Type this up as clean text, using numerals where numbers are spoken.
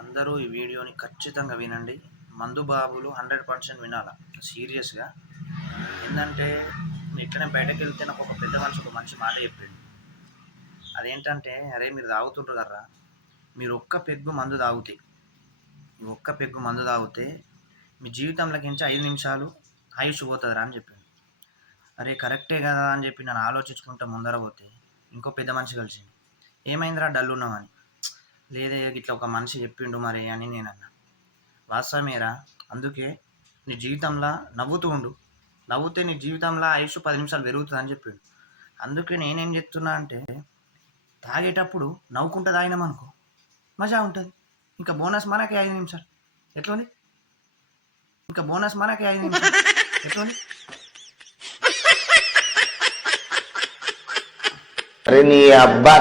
అందరూ ఈ వీడియోని ఖచ్చితంగా వినండి. మందు బాబులు 100% వినాలా సీరియస్గా. ఏంటంటే ఇట్లనే బయటకు వెళ్తే నాకు ఒక పెద్ద మనిషి ఒక మంచి మాట చెప్పిండు. అదేంటంటే, అరే మీరు తాగుతుంటారు కర్రా, మీరు ఒక్క పెగ్గు మందు తాగితే మీ జీవితంలోకించి 5 నిమిషాలు ఆయుష్ పోతుందిరా అని చెప్పిండు. అరే కరెక్టే కదా అని చెప్పి నన్ను ఆలోచించుకుంటా ముందర పోతే ఇంకో పెద్ద మనిషి కలిసింది. ఏమైందిరా డల్ ఉన్నామని. లేదే ఇట్లా ఒక మనిషి చెప్పిండు మరి అని నేను అన్నా. వాస్తవమేరా, అందుకే నీ జీవితంలో నవ్వుతే నీ జీవితంలో ఆయుష్ 10 నిమిషాలు పెరుగుతుంది అని చెప్పిండు. అందుకే నేనేం చెప్తున్నా అంటే, తాగేటప్పుడు నవ్వుకుంటూ తాగినామనుకో మజా ఉంటుంది. ఇంకా బోనస్ మనకే 5 నిమిషాలు ఎట్లుంది. ఎట్లుంది. అరే నీ అబ్బా